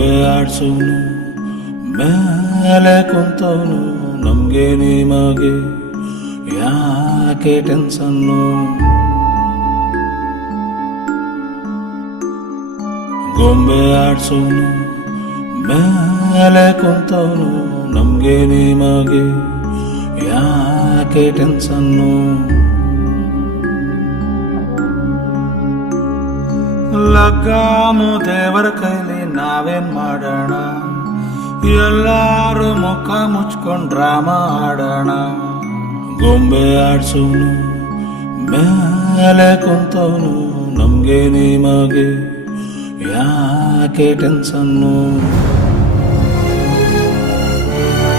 ಗೊಂಬೆ ಆಡ್ಸೋನು ಮೇಲೆ ಕುಂತವನು, ನಮ್ಗೆ ನಿಮಗೆ ಯಾಕೆ ಟೆನ್ಷನ್ನು. ಗೊಂಬೆ ಆಡ್ಸೋನು ಮೇಲೆ ಕುಂತವನು, ನಮ್ಗೆ ನಿಮಗೆ ಯಾಕೆ ಟೆನ್ಷನ್ನು. ಲಗ್ಗಾಮು ದೇವರ ಕೈಲಿ ನಾವೇನ್ ಮಾಡೋಣ, ಎಲ್ಲಾರು ಮುಖ ಮುಚ್ಕೊಂಡ್ ಡ್ರಾಮಾ ಆಡೋಣ. ಗೊಂಬೆ ಆಡ್ಸೋನು ಮೇಲೆ ಕುಂತವನು, ನಮ್ಗೆ ನಿಮಗೆ ಯಾಕೆ ಟೆನ್ಷನ್ನು.